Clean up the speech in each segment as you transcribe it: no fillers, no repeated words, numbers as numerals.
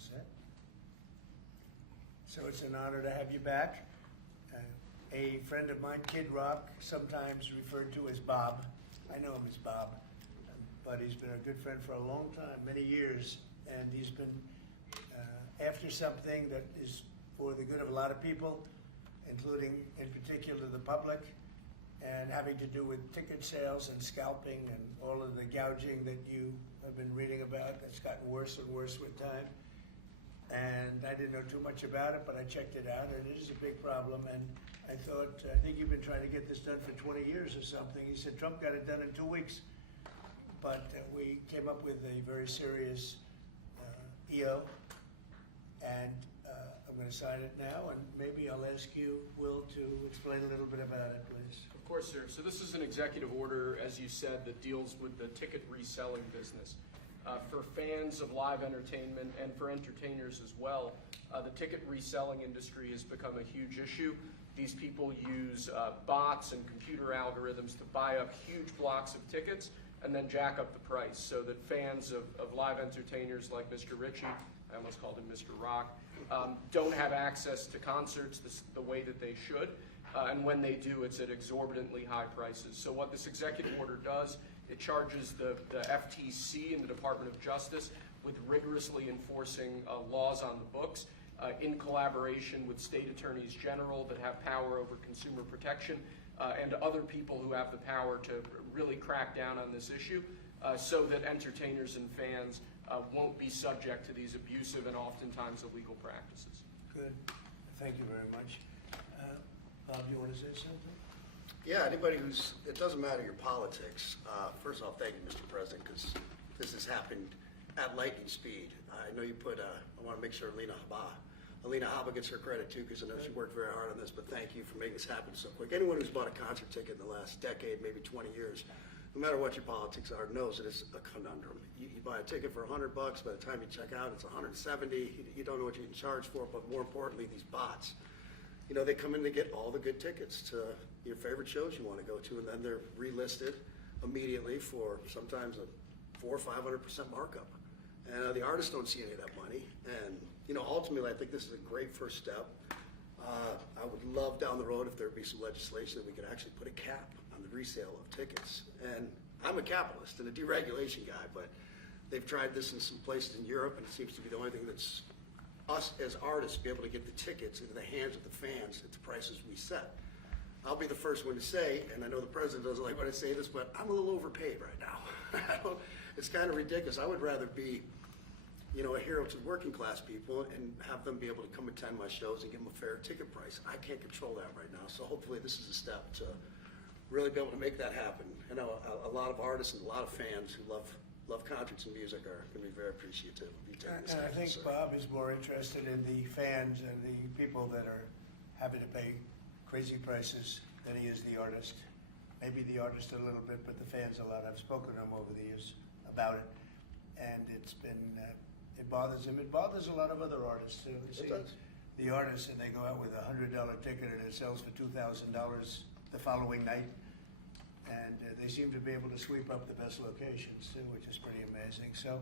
set. So it's an honor to have you back. A friend of mine, Kid Rock, sometimes referred to as Bob. I know him as Bob, but he's been a good friend for a long time, many years, and he's been after something that is for the good of a lot of people, including in particular the public, and having to do with ticket sales and scalping and all of the gouging that you have been reading about. That's gotten worse and worse with time. And I didn't know too much about it, but I checked it out, and it is a big problem. And I thought, I think you've been trying to get this done for 20 years or something. He said Trump got it done in 2 weeks. But we came up with a very serious EO, and I'm going to sign it now, and maybe I'll ask you, Will, to explain a little bit about it, please. Of course, sir. So this is an executive order, as you said, that deals with the ticket reselling business. For fans of live entertainment and for entertainers as well, the ticket reselling industry has become a huge issue. These people use bots and computer algorithms to buy up huge blocks of tickets and then jack up the price so that fans of live entertainers like Mr. Ritchie, I almost called him Mr. Rock, don't have access to concerts the way that they should. And when they do, it's at exorbitantly high prices. So what this executive order does, it charges the FTC and the Department of Justice with rigorously enforcing laws on the books in collaboration with state attorneys general that have power over consumer protection and other people who have the power to really crack down on this issue so that entertainers and fans won't be subject to these abusive and oftentimes illegal practices. Good. Thank you very much. Bob, you want to say something? Yeah, anybody it doesn't matter your politics. First off, thank you, Mr. President, because this has happened at lightning speed. I know you I want to make sure Alina Haba gets her credit too, because I know she worked very hard on this, but thank you for making this happen so quick. Anyone who's bought a concert ticket in the last decade, maybe 20 years, no matter what your politics are, knows that it's a conundrum. You buy a ticket for $100, by the time you check out, it's $170. You don't know what you can charge for it, but more importantly, these bots. You know, they come in to get all the good tickets to your favorite shows you want to go to, and then they're relisted immediately for sometimes a 400% or 500% markup. And the artists don't see any of that money. And, you know, ultimately, I think this is a great first step. I would love down the road if there would be some legislation that we could actually put a cap on the resale of tickets. And I'm a capitalist and a deregulation guy, but they've tried this in some places in Europe, and it seems to be the only thing that's us as artists be able to get the tickets into the hands of the fans at the prices we set. I'll be the first one to say, and I know the president doesn't like when I say this, but I'm a little overpaid right now. It's kind of ridiculous. I would rather be, you know, a hero to working class people and have them be able to come attend my shows and give them a fair ticket price. I can't control that right now, so hopefully this is a step to really be able to make that happen. I know a lot of artists and a lot of fans who love concerts and music are going to be very appreciative of you taking this And I action, think sir. Bob is more interested in the fans and the people that are having to pay crazy prices than he is the artist. Maybe the artist a little bit, but the fans a lot. I've spoken to him over the years about it, and it's been, it bothers him. It bothers a lot of other artists too. You see, does. the artists, and they go out with a $100 ticket and it sells for $2,000 the following night. And they seem to be able to sweep up the best locations too, which is pretty amazing. So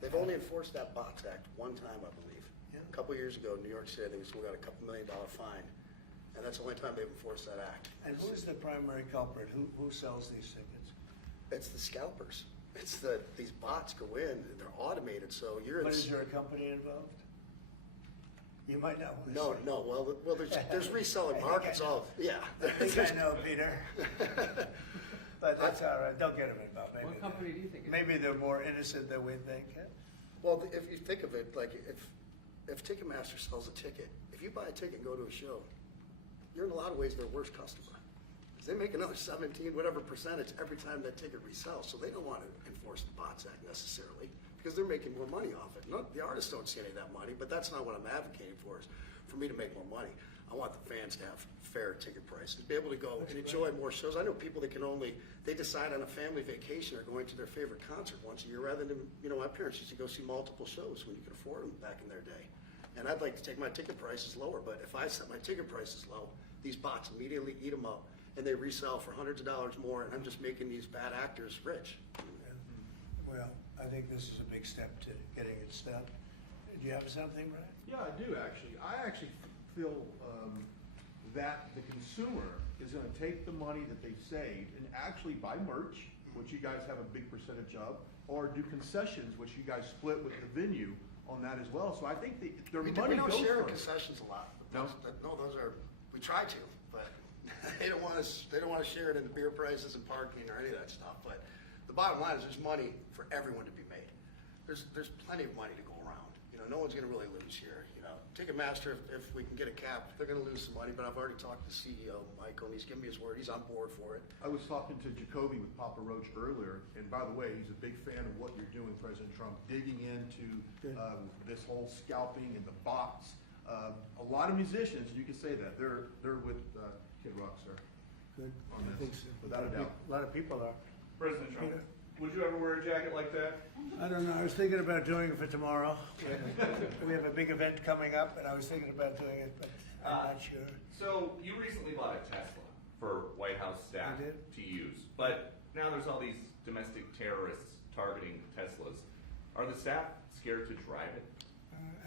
They've only enforced that Bots Act one time, I believe. Yeah. A couple years ago in New York City, I think we got a couple $1 million fine. And that's the only time they've enforced that act. And who's the primary culprit? Who sells these tickets? It's the scalpers. It's these bots go in and they're automated, so you're But is there a company involved? You might not want to No, say. no. Well, there's reselling markets. Yeah. I think I know, Peter. But that's all right. Don't get them involved. Maybe What company do you think it is? Maybe they're more innocent than we think. Well, if you think of it, like if Ticketmaster sells a ticket, if you buy a ticket and go to a show, you're in a lot of ways their worst customer. Because they make another 17, whatever percentage every time that ticket resells. So they don't want to enforce the Bots Act necessarily because they're making more money off it. No, the artists don't see any of that money, but that's not what I'm advocating for, is for me to make more money. I want the fans to have fair ticket prices, be able to go and enjoy more shows. I know people that they decide on a family vacation or going to their favorite concert once a year rather than, you know, my parents used to go see multiple shows when you could afford them back in their day. And I'd like to take my ticket prices lower, but if I set my ticket prices low, these bots immediately eat them up and they resell for hundreds of dollars more, and I'm just making these bad actors rich. Well, I think this is a big step to getting it stopped. Did you have something, Brian? Yeah, I do actually. I actually feel that the consumer is gonna take the money that they've saved and actually buy merch, which you guys have a big percentage of, or do concessions, which you guys split with the venue on that as well. So I think their We money don't goes share first. concessions a lot. No? No, those are, we try to, but they don't want us, they don't want to share it in the beer prices and parking or any of that stuff. But the bottom line is there's money for everyone to be made. There's plenty of money to go around. You know, no one's gonna really lose here. You know, Ticketmaster, if we can get a cap, they're gonna lose some money, but I've already talked to CEO Michael, and he's given me his word. He's on board for it. I was talking to Jacoby with Papa Roach earlier, and by the way, he's a big fan of what you're doing, President Trump, digging into this whole scalping and the bots. A lot of musicians, you can say that, they're with Kid Rock, sir. Good. On I this, think so. without a doubt. A lot of people are. President Trump, Peter? would you ever wear a jacket like that? I don't know, I was thinking about doing it for tomorrow. We have a big event coming up, and I was thinking about doing it, but I'm not sure. So you recently bought a Tesla for White House staff I did. to use, but now there's all these domestic terrorists targeting Teslas. Are the staff scared to drive it?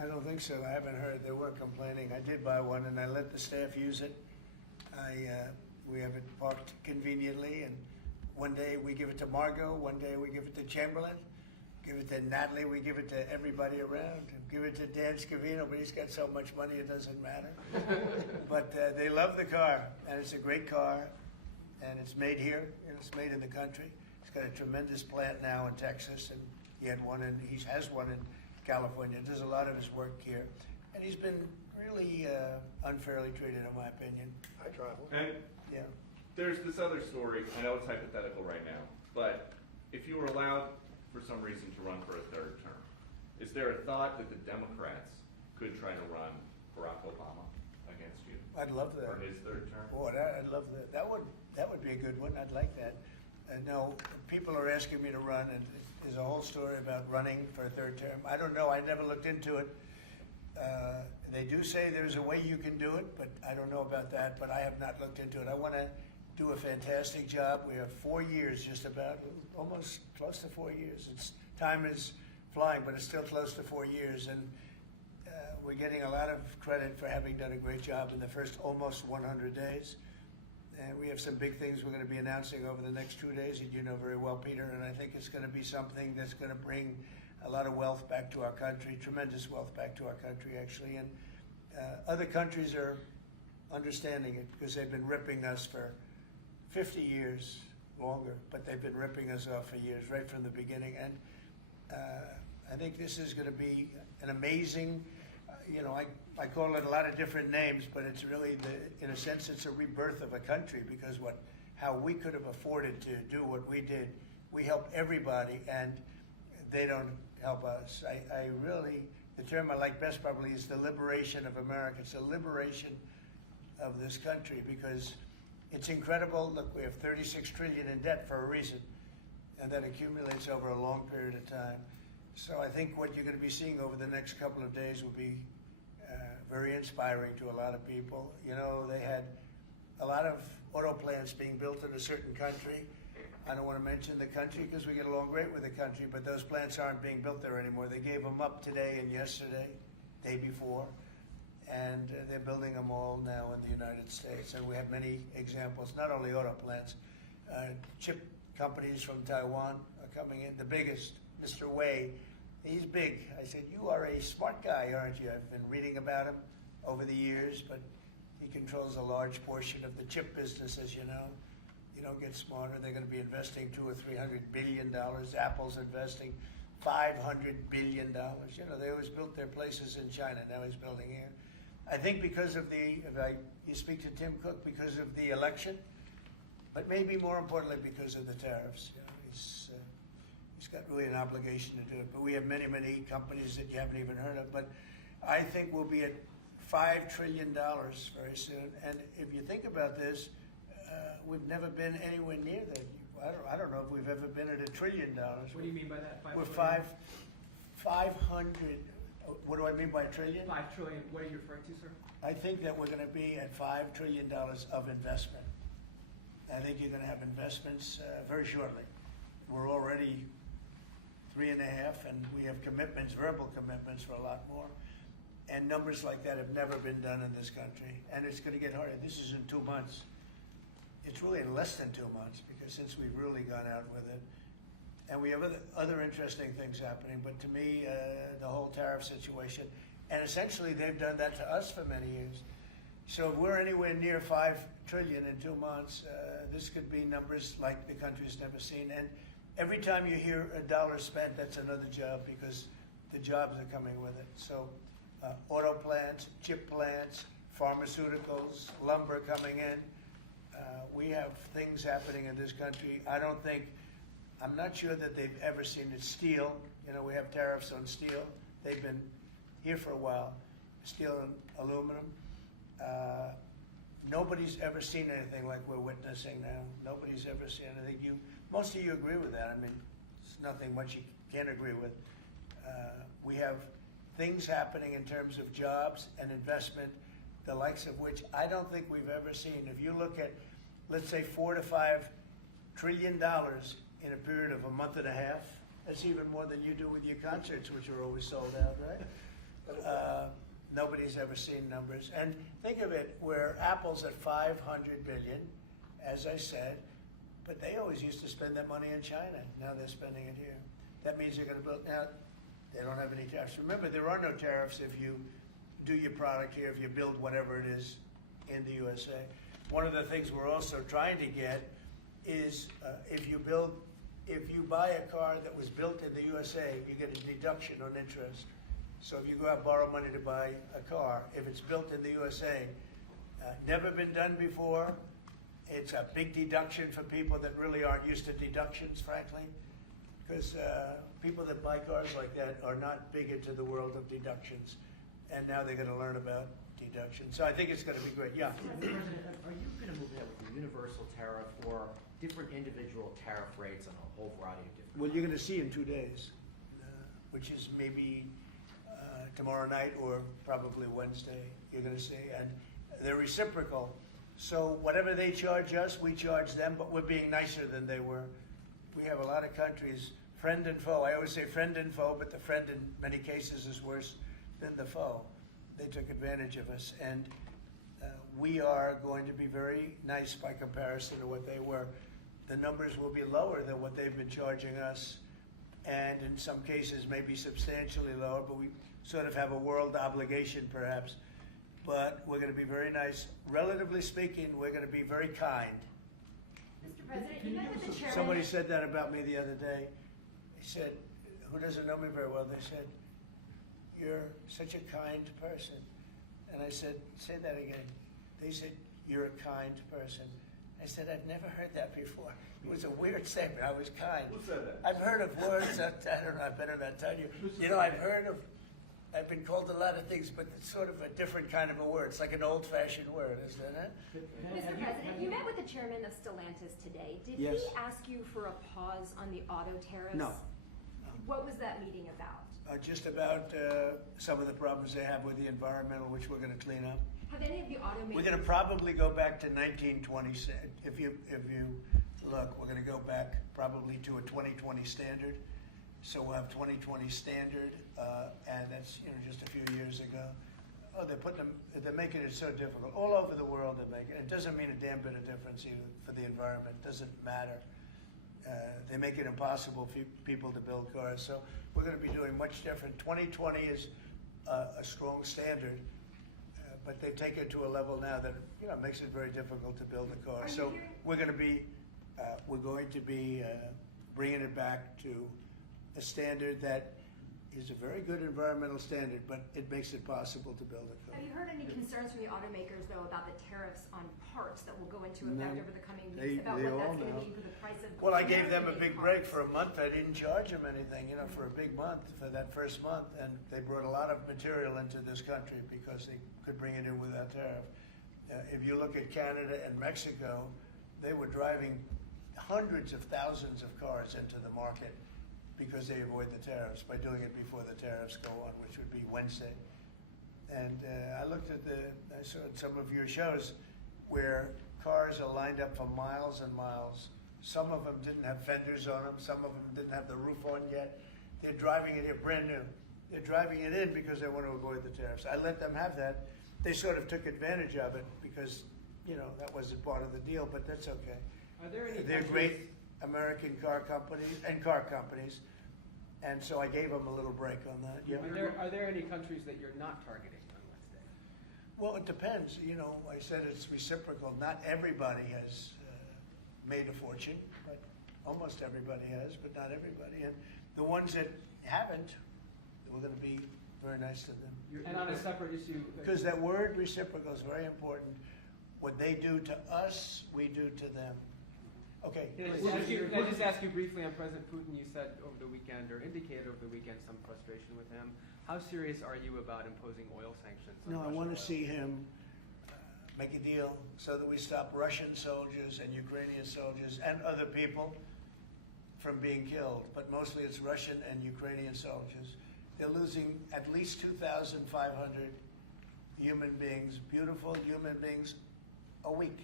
I don't think so. I haven't heard. They weren't complaining. I did buy one, and I let the staff use it. We have it parked conveniently, and one day we give it to Margot, one day we give it to Chamberlain, give it to Natalie, we give it to everybody around, give it to Dan Scavino, but he's got so much money it doesn't matter. But they love the car, and it's a great car, and it's made here, and it's made in the country. He's got a tremendous plant now in Texas, and he has one in California. Does a lot of his work here, and he's been really unfairly treated, in my opinion. I drive one. And Yeah. there's this other story, I know it's hypothetical right now, but if you were allowed for some reason to run for a third term, is there a thought that the Democrats could try to run Barack Obama against you I'd love that. for his third term? Boy, I'd love that. That would be a good one. I'd like that. No, people are asking me to run, and there's a whole story about running for a third term. I don't know. I never looked into it. They do say there's a way you can do it, but I don't know about that. But I have not looked into it. I want to do a fantastic job. We have 4 years, just about, almost close to 4 years. Time is flying, but it's still close to 4 years, and we're getting a lot of credit for having done a great job in the first almost 100 days. And we have some big things we're going to be announcing over the next 2 days, and you know very well, Peter, and I think it's going to be something that's going to bring a lot of wealth back to our country, tremendous wealth back to our country, actually. And other countries are understanding it because they've been ripping us for 50 years longer, but they've been ripping us off for years, right from the beginning. And I think this is going to be an amazing, I call it a lot of different names, but it's really, in a sense, it's a rebirth of a country because how we could have afforded to do what we did. We help everybody, and they don't help us. I really, the term I like best probably is the liberation of America. It's a liberation of this country because it's incredible. Look, we have 36 trillion in debt for a reason, and that accumulates over a long period of time. So I think what you're going to be seeing over the next couple of days will be very inspiring to a lot of people. You know, they had a lot of auto plants being built in a certain country. I don't want to mention the country because we get along great with the country, but those plants aren't being built there anymore. They gave them up today and yesterday, day before, and they're building them all now in the United States. And we have many examples, not only auto plants, chip companies from Taiwan are coming in. The biggest, Mr. Wei, he's big. I said, you are a smart guy, aren't you? I've been reading about him over the years, but he controls a large portion of the chip business, as you know. You don't get smarter. They're going to be investing $200 or $300 billion. Apple's investing $500 billion. You know, they always built their places in China. Now he's building here. I think because of you speak to Tim Cook, because of the election, but maybe more importantly because of the tariffs. You know, he's got really an obligation to do it. But we have many, many companies that you haven't even heard of. But I think we'll be at $5 trillion very soon. And if you think about this, we've never been anywhere near that. I don't know if we've ever been at $1 trillion. What do you mean by that? We're 500. What do I mean by trillion? 5 trillion. What are you referring to, sir? I think that we're going to be at $5 trillion of investment. I think you're going to have investments very shortly. We're already 3.5, and we have commitments, verbal commitments for a lot more. And numbers like that have never been done in this country, and it's gonna get harder. This is in 2 months. It's really in less than 2 months, because since we've really gone out with it. And we have other interesting things happening, but to me, the whole tariff situation, and essentially they've done that to us for many years. So if we're anywhere near 5 trillion in 2 months, this could be numbers like the country's never seen. And every time you hear a dollar spent, that's another job, because the jobs are coming with it. So auto plants, chip plants, pharmaceuticals, lumber coming in. We have things happening in this country. I'm not sure that they've ever seen it. Steel, you know, we have tariffs on steel. They've been here for a while. Steel and aluminum. Nobody's ever seen anything like we're witnessing now. Nobody's ever seen anything. Most of you agree with that. I mean, it's nothing much you can't agree with. We have things happening in terms of jobs and investment, the likes of which I don't think we've ever seen. If you look at, let's say, $4 to $5 trillion in a period of a month and a half, that's even more than you do with your concerts, which are always sold out, right? Nobody's ever seen numbers. And think of it, where Apple's at 500 billion, as I said, but they always used to spend that money in China. Now they're spending it here. That means they're going to build, now they don't have any tariffs. Remember, there are no tariffs if you do your product here, if you build whatever it is in the USA. One of the things we're also trying to get is if you buy a car that was built in the USA, you get a deduction on interest. So if you go out and borrow money to buy a car, if it's built in the USA, never been done before. It's a big deduction for people that really aren't used to deductions, frankly, because people that buy cars like that are not big into the world of deductions, and now they're going to learn about deductions. So I think it's going to be great. Yeah. Mr. President, are you going to move ahead with a universal tariff or different individual tariff rates on a whole variety of different? Well, you're going to see in 2 days, which is maybe tomorrow night or probably Wednesday. You're going to see, and they're reciprocal. So whatever they charge us, we charge them, but we're being nicer than they were. We have a lot of countries, friend and foe. I always say friend and foe, but the friend in many cases is worse than the foe. They took advantage of us, and we are going to be very nice by comparison to what they were. The numbers will be lower than what they've been charging us, and in some cases maybe substantially lower, but we sort of have a world obligation perhaps. But we're going to be very nice. Relatively speaking, we're going to be very kind. Mr. President, you met with the chairman. Somebody said that about me the other day. He said, who doesn't know me very well, they said, you're such a kind person. And I said, say that again. They said, you're a kind person. I said, I've never heard that before. It was a weird statement. I was kind. Who said that? I've heard of words that, I don't know, I better not tell you. You know, I've been called a lot of things, but it's sort of a different kind of a word. It's like an old-fashioned word, isn't it? Mr. President, you met with the chairman of Stellantis today. Did Yes. he ask you for a pause on the auto tariffs? No. What was that meeting about? Just about some of the problems they have with the environmental, which we're going to clean up. Have any of the automakers? We're going to probably go back to 1920. If you look, we're going to go back probably to a 2020 standard. So we'll have 2020 standard, and that's just a few years ago. Oh, they're making it so difficult. All over the world they're making it. It doesn't mean a damn bit of difference either for the environment. It doesn't matter. They make it impossible for people to build cars. So we're going to be doing much different. 2020 is a strong standard, but they take it to a level now that makes it very difficult to build a car. So we're going to be bringing it back to a standard that is a very good environmental standard, but it makes it possible to build a car. Have you heard any concerns from the automakers, though, about the tariffs on parts that will go into effect over the coming weeks, about they what all that's going to know. mean for the price of Well, I gave them a American-made big break parts? for a month. I didn't charge them anything, for a big month, for that first month. And they brought a lot of material into this country because they could bring it in without tariff. If you look at Canada and Mexico, they were driving hundreds of thousands of cars into the market because they avoid the tariffs by doing it before the tariffs go on, which would be Wednesday. And I saw some of your shows where cars are lined up for miles and miles. Some of them didn't have fenders on them. Some of them didn't have the roof on yet. They're driving it here, brand new. They're driving it in because they want to avoid the tariffs. I let them have that. They sort of took advantage of it because, you know, that wasn't part of the deal, but that's okay. Are there any They're countries- great American car companies, and so I gave them a little break on that. Yeah. Are there any countries that you're not targeting on Wednesday? Well, it depends. You know, I said it's reciprocal. Not everybody has made a fortune, but almost everybody has, but not everybody. And the ones that haven't, we're going to be very nice to them. And on a separate issue. Because that word reciprocal is very important. What they do to us, we do to them. Okay. Can I just ask you briefly on President Putin? You said over the weekend, or indicated over the weekend, some frustration with him. How serious are you about imposing oil sanctions on No, I Russian want oil? to see him make a deal so that we stop Russian soldiers and Ukrainian soldiers and other people from being killed. But mostly it's Russian and Ukrainian soldiers. They're losing at least 2,500 human beings, beautiful human beings, a week.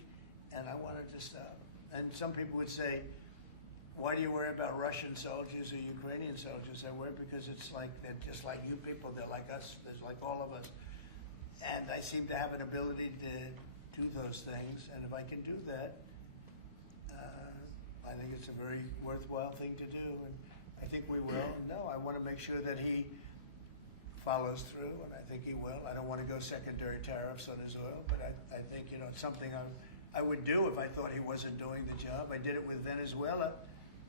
And I want it to stop. And some people would say, why do you worry about Russian soldiers or Ukrainian soldiers? I worry because it's like, they're just like you people, they're like us, they're like all of us. And I seem to have an ability to do those things, and if I can do that, I think it's a very worthwhile thing to do, and I think we will. And no, I want to make sure that he follows through, and I think he will. I don't want to go secondary tariffs on his oil, but I think, you know, it's something I would do if I thought he wasn't doing the job. I did it with Venezuela,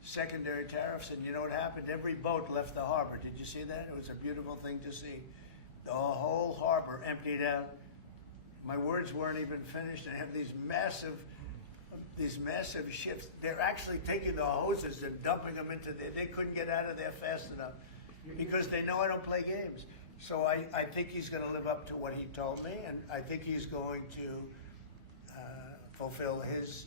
secondary tariffs, and you know what happened? Every boat left the harbor. Did you see that? It was a beautiful thing to see. The whole harbor emptied out. My words weren't even finished. I have these massive ships. They're actually taking the hoses and dumping them into there. They couldn't get out of there fast enough because they know I don't play games. So I think he's going to live up to what he told me, and I think he's going to fulfill his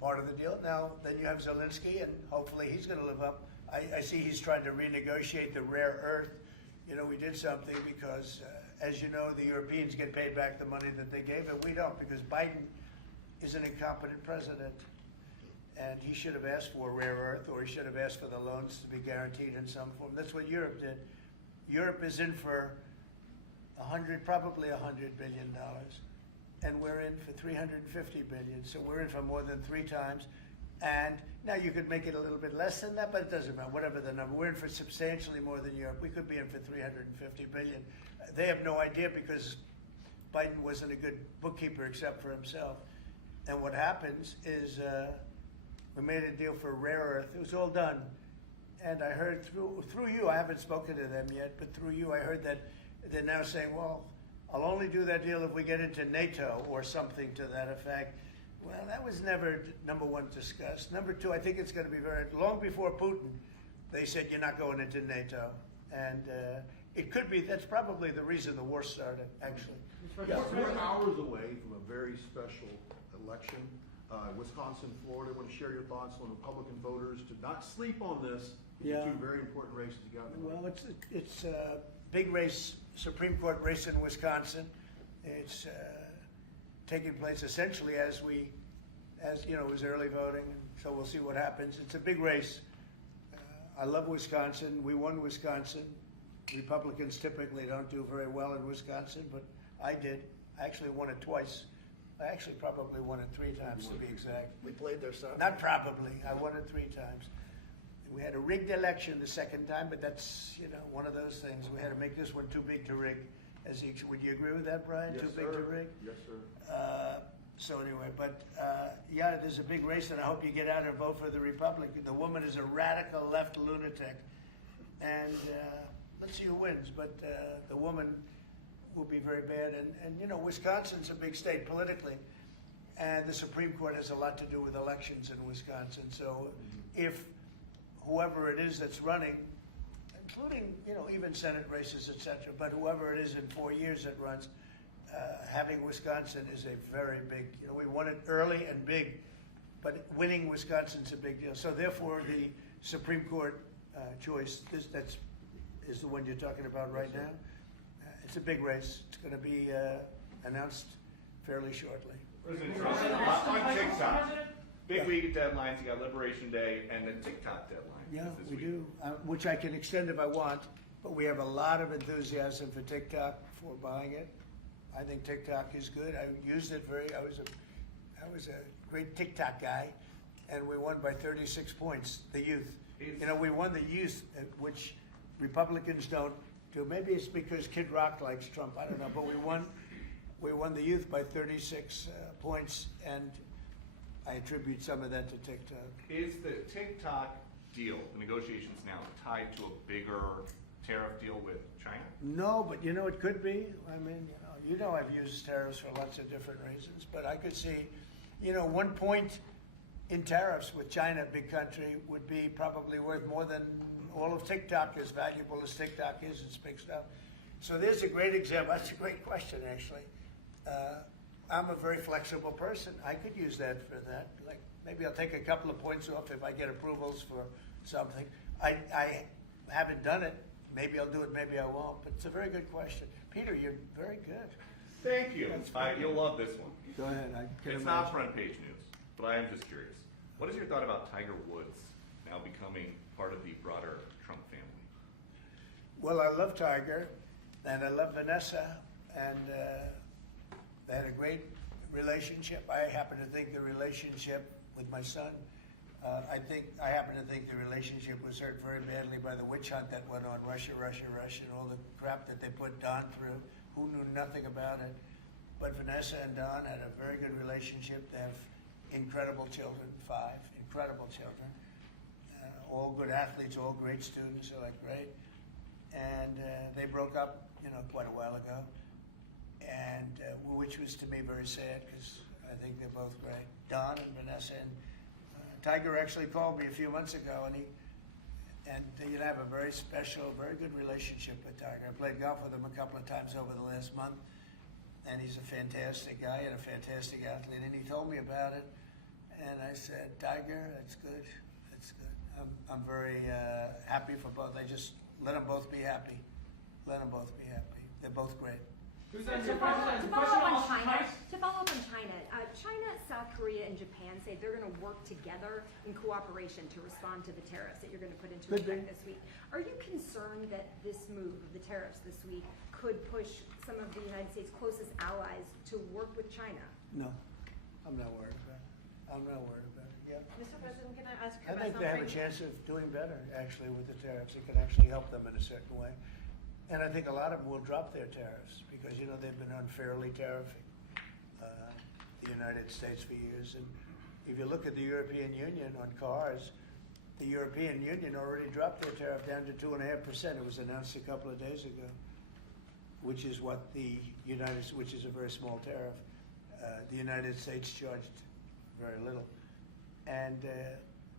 part of the deal. Now, then you have Zelensky, and hopefully he's going to live up. I see he's trying to renegotiate the rare earth. You know, we did something because, as you know, the Europeans get paid back the money that they gave, and we don't, because Biden is an incompetent president. And he should have asked for rare earth, or he should have asked for the loans to be guaranteed in some form. That's what Europe did. Europe is in for probably $100 billion. And we're in for $350 billion. So we're in for more than 3 times. And now you could make it a little bit less than that, but it doesn't matter, whatever the number. We're in for substantially more than Europe. We could be in for $350 billion. They have no idea because Biden wasn't a good bookkeeper except for himself. And what happens is we made a deal for rare earth. It was all done. And I heard through you, I haven't spoken to them yet, but through you I heard that they're now saying, well, I'll only do that deal if we get into NATO or something to that effect. Well, that was never, number one, discussed. Number two, I think it's going to be long before Putin, they said you're not going into NATO. And it could be, that's probably the reason the war started, actually. We're hours away from a very special election. Wisconsin, Florida. I want to share your thoughts on Republican voters to not sleep on this. Yeah. 2 very important races you got. Well, it's a big race, Supreme Court race in Wisconsin. It's taking place essentially as you know, it was early voting, and so we'll see what happens. It's a big race. I love Wisconsin. We won Wisconsin. Republicans typically don't do very well in Wisconsin, but I did. I actually won it twice. I actually probably won it 3 times to be exact. We played their side. Not probably. I won it 3 times. We had a rigged election the second time, but that's, you know, one of those things. We had to make this one too big to rig. Would you agree with that, Brian? Yes, Too sir. big to rig? Yes, sir. So anyway, but yeah, there's a big race, and I hope you get out and vote for the Republican. The woman is a radical left lunatic, and let's see who wins. But the woman will be very bad, and you know, Wisconsin's a big state politically, and the Supreme Court has a lot to do with elections in Wisconsin. So if whoever it is that's running, including, you know, even Senate races, etc., but whoever it is in 4 years that runs, having Wisconsin is a very big, you know, we won it early and big, but winning Wisconsin's a big deal. So therefore, the Supreme Court choice is the one you're talking about right now. It's a big race. It's going to be announced fairly shortly. President Trump, on TikTok, big week of deadlines. You got Liberation Day and the TikTok deadline. Yeah, just this we week. do, which I can extend if I want, but we have a lot of enthusiasm for TikTok for buying it. I think TikTok is good. I used it I was a great TikTok guy, and we won by 36 points, the youth. You know, we won the youth, which Republicans don't do. Maybe it's because Kid Rock likes Trump, I don't know, but we won the youth by 36 points, and I attribute some of that to TikTok. Is the TikTok deal, the negotiations now, tied to a bigger tariff deal with China? No, but you know, it could be. I mean, you know I've used tariffs for lots of different reasons, but I could see, 1 point in tariffs with China, a big country, would be probably worth more than all of TikTok, as valuable as TikTok is. It's big stuff. So there's a great example. That's a great question, actually. I'm a very flexible person. I could use that for that. Like, maybe I'll take a couple of points off if I get approvals for something. I haven't done it. Maybe I'll do it, maybe I won't. But it's a very good question. Peter, you're very good. Thank you. You'll love this one. Go ahead. I can It's imagine. not front page news, but I am just curious. What is your thought about Tiger Woods now becoming part of the broader Trump family? Well, I love Tiger, and I love Vanessa, and they had a great relationship. I happen to think the relationship with my son, I happen to think the relationship was hurt very badly by the witch hunt that went on, Russia, and all the crap that they put Don through, who knew nothing about it. But Vanessa and Don had a very good relationship. They have incredible children, 5 incredible children. All good athletes, all great students, they're like great. And they broke up, quite a while ago, and which was to me very sad because I think they're both great. Don and Vanessa, and Tiger actually called me a few months ago, and they have a very special, very good relationship with Tiger. I played golf with him a couple of times over the last month, and he's a fantastic guy and a fantastic athlete. And he told me about it, and I said, Tiger, that's good. That's good. I'm very happy for both. I just let them both be happy. Let them both be happy. They're both great. To follow up on China, China, South Korea, and Japan say they're going to work together in cooperation to respond to the tariffs that you're going to put into Could be. effect this week. Are you concerned that this move of the tariffs this week could push some of the United States' closest allies to work with China? No, I'm not worried about it. I'm not worried about it. Yeah. Mr. President, can I ask you I about think they have a something? chance of doing better, actually, with the tariffs. It can actually help them in a certain way. And I think a lot of them will drop their tariffs because, they've been unfairly tariffing the United States for years. And if you look at the European Union on cars, the European Union already dropped their tariff down to 2.5%. It was announced a couple of days ago, which is what which is a very small tariff. The United States charged very little. And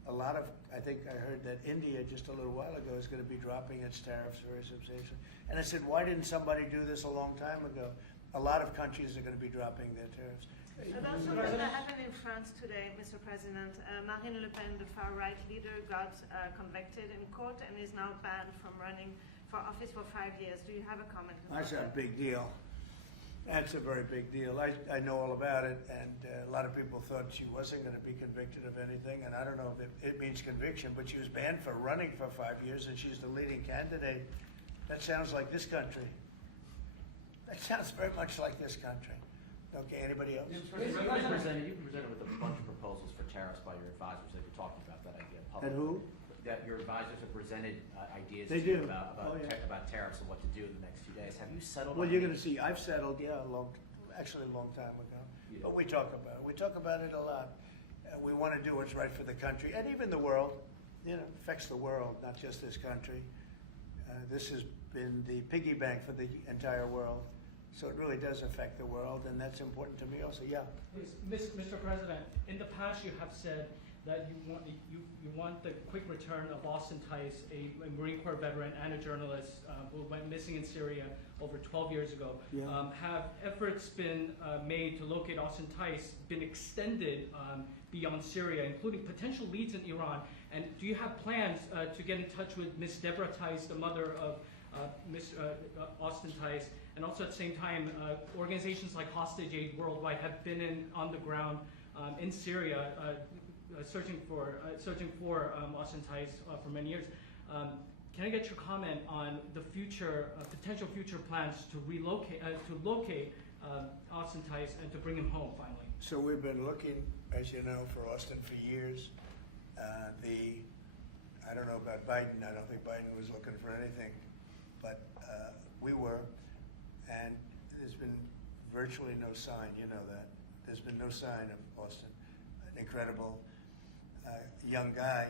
I think I heard that India just a little while ago is going to be dropping its tariffs very substantially. And I said, why didn't somebody do this a long time ago? A lot of countries are going to be dropping their tariffs. And also what happened in France today, Mr. President, Marine Le Pen, the far-right leader, got convicted in court and is now banned from running for office for 5 years. Do you have a comment on That's a that? big deal. That's a very big deal. I know all about it, and a lot of people thought she wasn't going to be convicted of anything, and I don't know if it means conviction, but she was banned for running for 5 years, and she's the leading candidate. That sounds like this country. That sounds very much like this country. Okay, anybody else? You've been presented with a bunch of proposals for tariffs by your advisors that you're talking about that idea publicly. And who? That your advisors have presented ideas They to you do. about Oh, yeah. about tariffs and what to do in the next few days. Have you settled Well, on you're any- going to see, I've settled, a long time ago. Yeah. But we talk about it. We talk about it a lot. We want to do what's right for the country and even the world. It affects the world, not just this country. This has been the piggy bank for the entire world. So it really does affect the world, and that's important to me also. Yeah. Mr. President, in the past you have said that you want the quick return of Austin Tice, a Marine Corps veteran and a journalist who went missing in Syria over 12 years ago. Yeah. Have efforts been made to locate Austin Tice been extended beyond Syria, including potential leads in Iran? And do you have plans to get in touch with Miss Deborah Tice, the mother of Miss Austin Tice? And also at the same time, organizations like Hostage Aid Worldwide have been on the ground in Syria searching for Austin Tice for many years. Can I get your comment on the future potential future plans to locate Austin Tice and to bring him home finally? So we've been looking, as you know, for Austin for years. I don't know about Biden. I don't think Biden was looking for anything, but we were, and there's been virtually no sign. You know that. There's been no sign of Austin. An incredible young guy.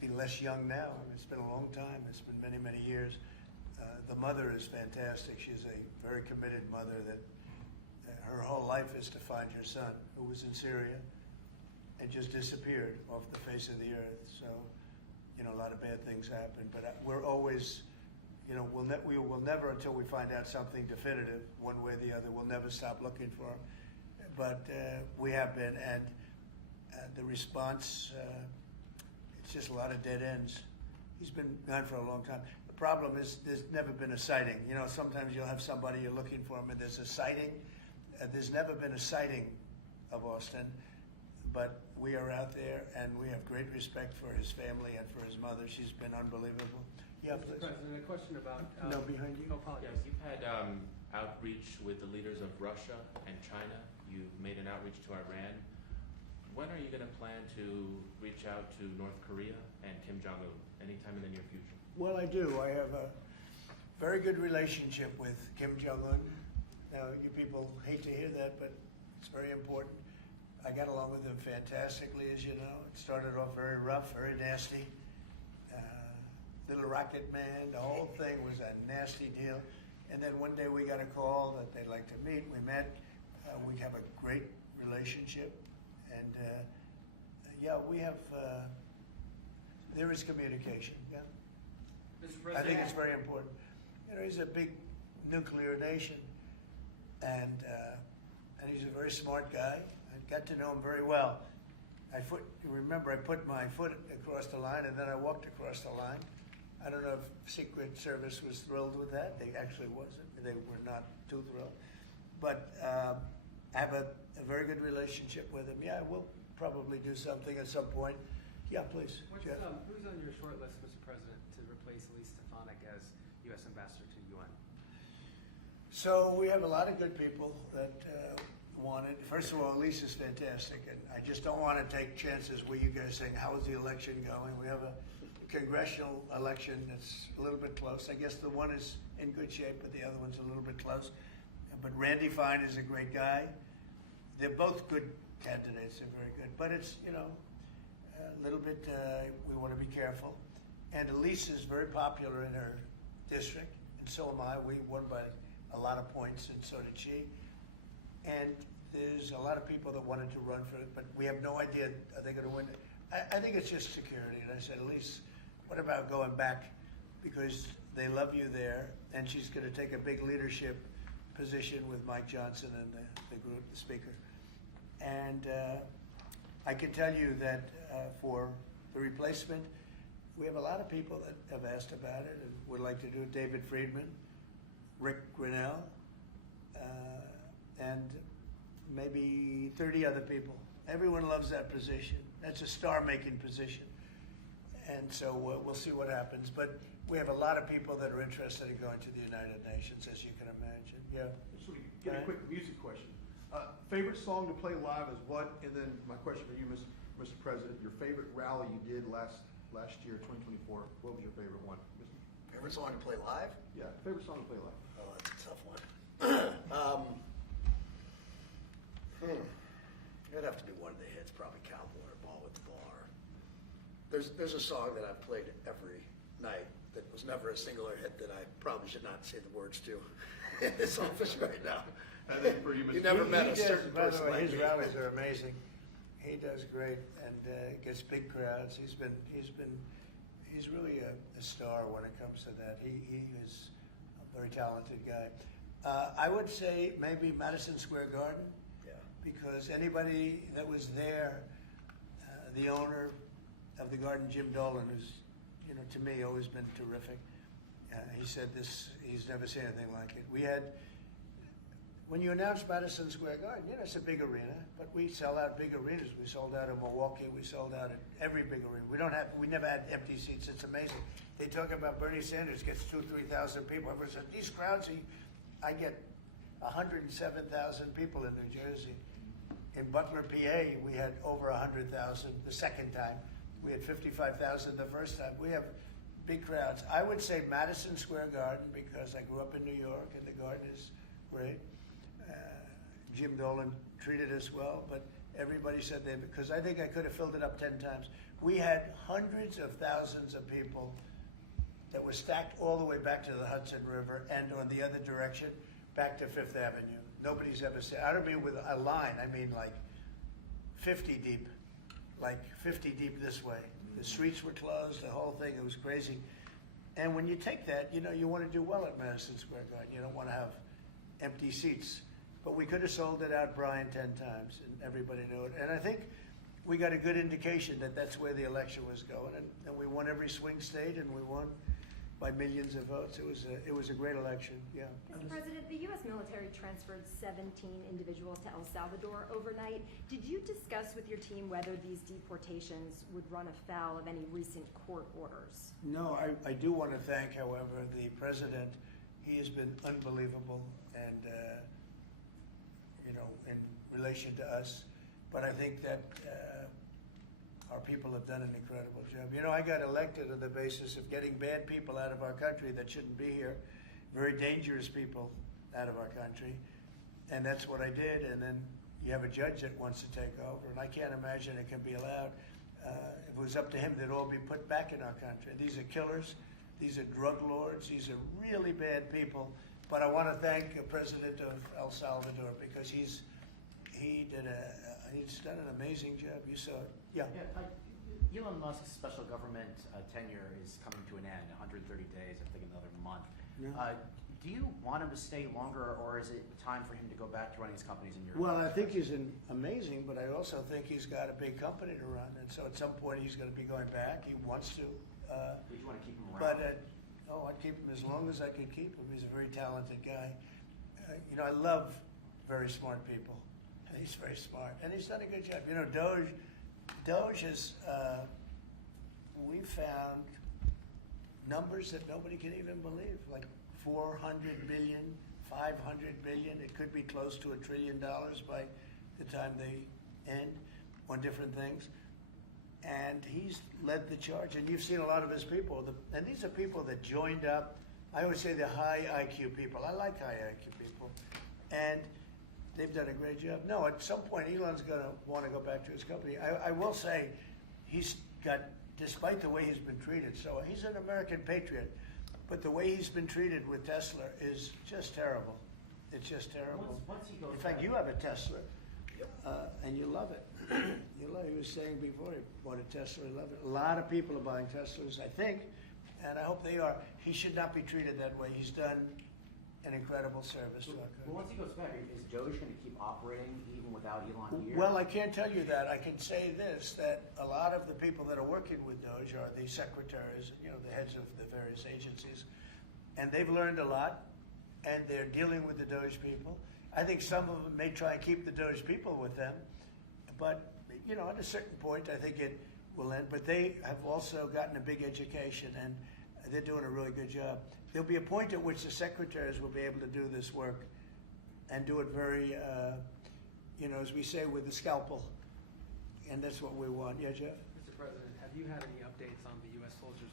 Be less young now. It's been a long time. It's been many, many years. The mother is fantastic. She's a very committed mother that her whole life is to find her son, who was in Syria and just disappeared off the face of the earth. So, you know, a lot of bad things happen. But we're always, you know, we will never, until we find out something definitive, one way or the other, we'll never stop looking for him. But we have been, and the response, it's just a lot of dead ends. He's been gone for a long time. The problem is there's never been a sighting. You know, sometimes you'll have somebody you're looking for him and there's a sighting. There's never been a sighting of Austin, but we are out there and we have great respect for his family and for his mother. She's been unbelievable. Yeah, Mr. please. President, a question about. No, behind you. Oh, apologies. Yes, you've had outreach with the leaders of Russia and China. You've made an outreach to Iran. When are you going to plan to reach out to North Korea and Kim Jong-un? Anytime in the near future? Well, I do. I have a very good relationship with Kim Jong-un. Now, you people hate to hear that, but it's very important. I got along with him fantastically, as you know. It started off very rough, very nasty. Little rocket man, the whole thing was a nasty deal. And then one day we got a call that they'd like to meet. We met. We have a great relationship. And yeah, we have, there is communication, yeah. Mr. I President, think it's very important. You know, he's a big nuclear nation, and he's a very smart guy. I got to know him very well. Remember, I put my foot across the line, and then I walked across the line. I don't know if Secret Service was thrilled with that. They actually wasn't. They were not too thrilled. But I have a very good relationship with him. Yeah, we'll probably do something at some point. Yeah, please. Jeff. Who's on your short list, Mr. President, to replace Elise Stefanik as U.S. Ambassador to the UN? So we have a lot of good people that want it. First of all, Elise is fantastic, and I just don't want to take chances with you guys saying, how is the election going? We have a congressional election that's a little bit close. I guess the one is in good shape, but the other one's a little bit close. But Randy Fine is a great guy. They're both good candidates. They're very good. But it's, you know, a little bit, we want to be careful. And Elise is very popular in her district, and so am I. We won by a lot of points, and so did she. And there's a lot of people that wanted to run for it, but we have no idea, are they going to win it? I think it's just security. And I said, Elise, what about going back? Because they love you there, and she's going to take a big leadership position with Mike Johnson and the group, the speaker. And I can tell you that for the replacement, we have a lot of people that have asked about it and would like to do it. David Friedman, Rick Grinnell, and maybe 30 other people. Everyone loves that position. That's a star-making position. And so we'll see what happens. But we have a lot of people that are interested in going to the United Nations, as you can imagine. Yeah. So we get a quick music question. Favorite song to play live is what? And then my question for you, Mr. President, your favorite rally you did last year, 2024. What was your favorite one? Favorite song to play live? Yeah, favorite song to play live. Oh, that's a tough one. It'd have to be one of the hits, probably Cowboy or Ball with the Bar. There's a song that I've played every night that was never a singular hit that I probably should not say the words to in this office right now. And then for you, Mr. You never met a He does, certain by the person way, like his me. rallies are amazing. He does great and gets big crowds. He's really a star when it comes to that. He is a very talented guy. I would say maybe Madison Square Garden. Yeah. Because anybody that was there, the owner of the garden, Jim Dolan, who's, you know, to me always been terrific. He said this, he's never seen anything like it. when you announce Madison Square Garden, you know, it's a big arena, but we sell out big arenas. We sold out in Milwaukee. We sold out at every big arena. We never had empty seats. It's amazing. They talk about Bernie Sanders gets 2,000 to 3,000 people. Everyone said, these crowds, I get 107,000 people in New Jersey. In Butler, PA, we had over 100,000 the second time. We had 55,000 the first time. We have big crowds. I would say Madison Square Garden because I grew up in New York and the garden is great. Jim Dolan treated us well, but everybody said they, because I think I could have filled it up 10 times. We had hundreds of thousands of people that were stacked all the way back to the Hudson River and on the other direction back to Fifth Avenue. Nobody's ever said, I don't mean with a line, I mean like 50 deep this way. The streets were closed, the whole thing, it was crazy. And when you take that, you know, you want to do well at Madison Square Garden. You don't want to have empty seats. But we could have sold it out, Brian, 10 times, and everybody knew it. And I think we got a good indication that that's where the election was going. And we won every swing state, and we won by millions of votes. It was a great election, yeah. Mr. President, the U.S. military transferred 17 individuals to El Salvador overnight. Did you discuss with your team whether these deportations would run afoul of any recent court orders? No, I do want to thank, however, the president. He has been unbelievable, and you know, in relation to us. But I think that our people have done an incredible job. You know, I got elected on the basis of getting bad people out of our country that shouldn't be here, very dangerous people out of our country, and that's what I did. And then you have a judge that wants to take over, and I can't imagine it can be allowed. If it was up to him, they'd all be put back in our country. These are killers. These are drug lords. These are really bad people. But I want to thank the president of El Salvador because he's done an amazing job. You saw it. Yeah. Elon Musk's special government tenure is coming to an end, 130 days, I think another month. Yeah. Do you want him to stay longer, or is it time for him to go back to running his companies in Europe? Well, I think he's amazing, but I also think he's got a big company to run, and so at some point he's going to be going back. He wants to. Would you want to keep him around? But I'd keep him as long as I could keep him. He's a very talented guy. You know, I love very smart people. And he's very smart, and he's done a good job. You know, Doge is. We found numbers that nobody can even believe, like 400 billion, 500 billion. It could be close to $1 trillion by the time they end on different things. And he's led the charge, and you've seen a lot of his people. And these are people that joined up. I always say they're high IQ people. I like high IQ people. And they've done a great job. No, at some point, Elon's going to want to go back to his company. I will say he's got, despite the way he's been treated, so he's an American patriot, but the way he's been treated with Tesla is just terrible. It's just terrible. Once he goes In fact, back- you have a Tesla, and you love it. You love it. He was saying before he bought a Tesla, he loved it. A lot of people are buying Teslas, I think, and I hope they are. He should not be treated that way. He's done an incredible service to our country. Well, once he goes back, is Doge going to keep operating even without Elon here? Well, I can't tell you that. I can say this, that a lot of the people that are working with Doge are the secretaries, you know, the heads of the various agencies, and they've learned a lot, and they're dealing with the Doge people. I think some of them may try and keep the Doge people with them, but, you know, at a certain point, I think it will end. But they have also gotten a big education, and they're doing a really good job. There'll be a point at which the secretaries will be able to do this work and do it very, you know, as we say, with the scalpel. And that's what we want. Yeah, Jeff? Mr. President, have you had any updates on the U.S. soldiers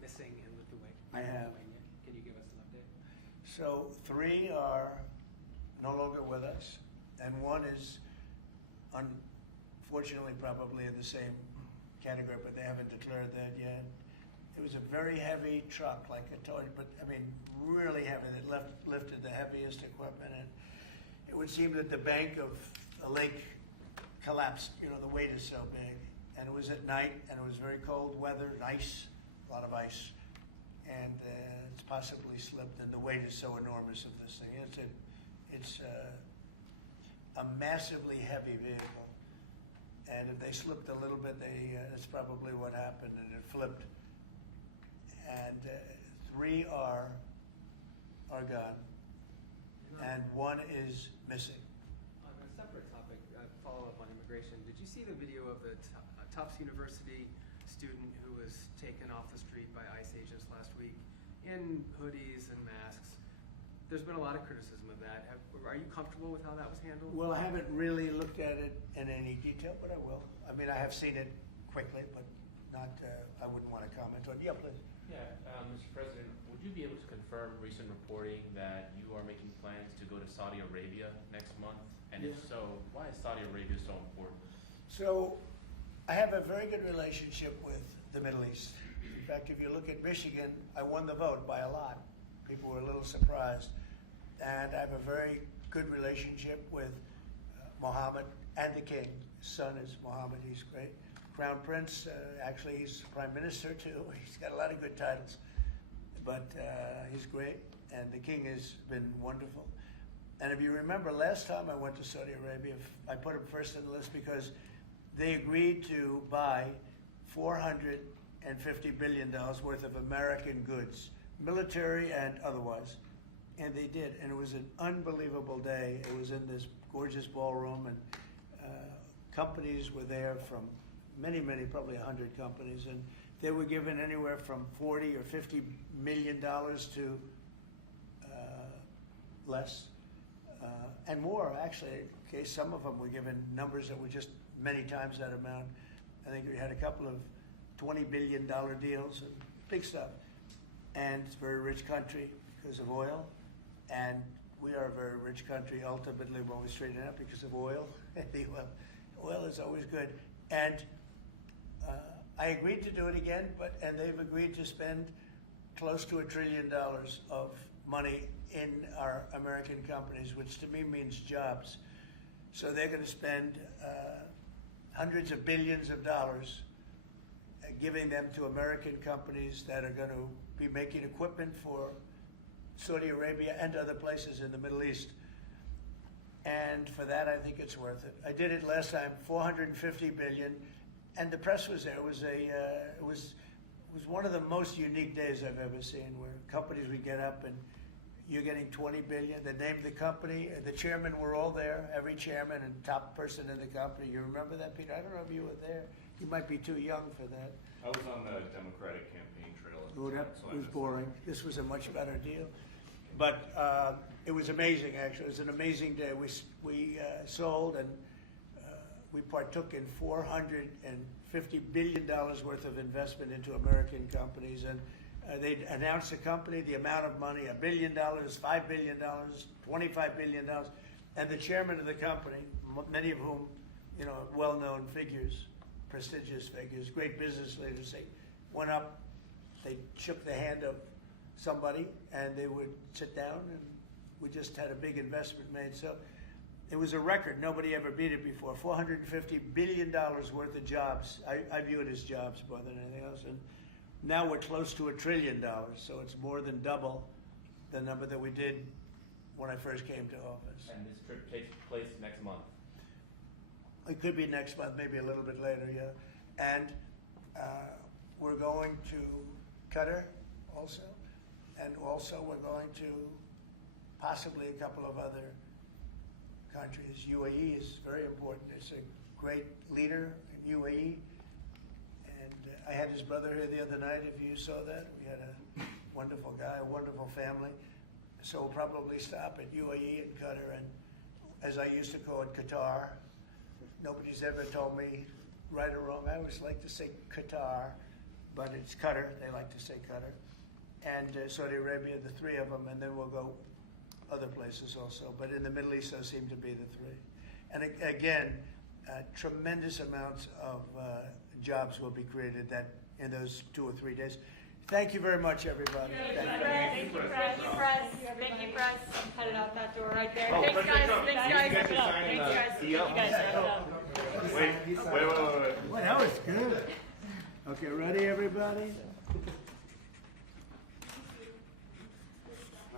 missing in Lithuania? I have. Can you give us an update? So 3 are no longer with us, and 1 is unfortunately probably in the same category, but they haven't declared that yet. It was a very heavy truck, like I told you, but I mean, really heavy. That lifted the heaviest equipment, and it would seem that the bank of a lake collapsed. You know, the weight is so big, and it was at night, and it was very cold weather, and ice, a lot of ice, and it's possibly slipped. And the weight is so enormous of this thing. It's a massively heavy vehicle, and if they slipped a little bit, that's probably what happened, and it flipped. And 3 are gone. and one is missing. On a separate topic, follow-up on immigration, did you see the video of the Tufts University student who was taken off the street by ICE agents last week in hoodies and masks? There's been a lot of criticism of that. Are you comfortable with how that was handled? Well, I haven't really looked at it in any detail, but I will. I mean, I have seen it quickly, but not, I wouldn't want to comment on it. Yeah, please. Yeah, Mr. President, would you be able to confirm recent reporting that you are making plans to go to Saudi Arabia next month? And if so, why is Saudi Arabia so important? So, I have a very good relationship with the Middle East. In fact, if you look at Michigan, I won the vote by a lot. People were a little surprised. And I have a very good relationship with Mohammed and the king. His son is Mohammed, he's great. Crown Prince, actually he's Prime Minister too. He's got a lot of good titles. But he's great, and the king has been wonderful. And if you remember, last time I went to Saudi Arabia, I put him first on the list because they agreed to buy $450 billion worth of American goods, military and otherwise. And they did, and it was an unbelievable day. It was in this gorgeous ballroom, and companies were there from many, probably 100 companies, and they were given anywhere from 40 or $50 million to less, and more actually. Okay, some of them were given numbers that were just many times that amount. I think we had a couple of $20 billion deals and big stuff. And it's a very rich country because of oil. And we are a very rich country ultimately when we straighten out because of oil. Oil is always good. And I agreed to do it again, and they've agreed to spend close to $1 trillion of money in our American companies, which to me means jobs. So they're going to spend hundreds of billions of dollars giving them to American companies that are going to be making equipment for Saudi Arabia and other places in the Middle East. And for that, I think it's worth it. I did it last time, $450 billion, and the press was there. It was one of the most unique days I've ever seen, where companies would get up and you're getting $20 billion. They named the company. The chairmen were all there, every chairman and top person in the company. You remember that, Peter? I don't know if you were there. You might be too young for that. I was on the Democratic campaign trail. Oh, that was boring. This was a much better deal. But it was amazing, actually. It was an amazing day. We sold and we partook in $450 billion worth of investment into American companies. And they announced the company, the amount of money, $1 billion, $5 billion, $25 billion. And the chairman of the company, many of whom, you know, well-known figures, prestigious figures, great business leaders, they went up, they shook the hand of somebody, and they would sit down, and we just had a big investment made. So it was a record. Nobody ever beat it before. $450 billion worth of jobs. I view it as jobs more than anything else. And now we're close to $1 trillion, so it's more than double the number that we did when I first came to office. And this trip takes place next month. It could be next month, maybe a little bit later, yeah. And we're going to Qatar also. And also we're going to possibly a couple of other countries. UAE is very important. It's a great leader in UAE. And I had his brother here the other night, if you saw that. We had a wonderful guy, a wonderful family. So we'll probably stop at UAE and Qatar, and as I used to call it, Qatar. Nobody's ever told me right or wrong. I always like to say Qatar, but it's Qatar. They like to say Qatar. And Saudi Arabia, the three of them, and then we'll go other places also. But in the Middle East, those seem to be the three. And again, tremendous amounts of jobs will be created in those 2 or 3 days. Thank you very much, everybody. Thank you, press. Thank you, press. Headed out that door right there. Oh, Thanks, guys. but Thanks, you guys. get to sign Thanks, the guys. deal. You guys. Wait. Well, that was good. Okay, ready, everybody?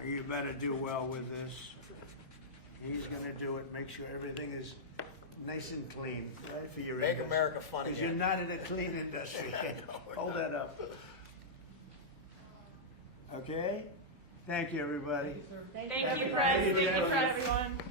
You better do well with this. He's gonna do it, make sure everything is nice and clean, right, for your Make industry. America fun Because again. you're not in a clean industry. Hold that up. Okay? Thank you, everybody. Thank Thank you, Happy Prez. Thank you, President. for everyone.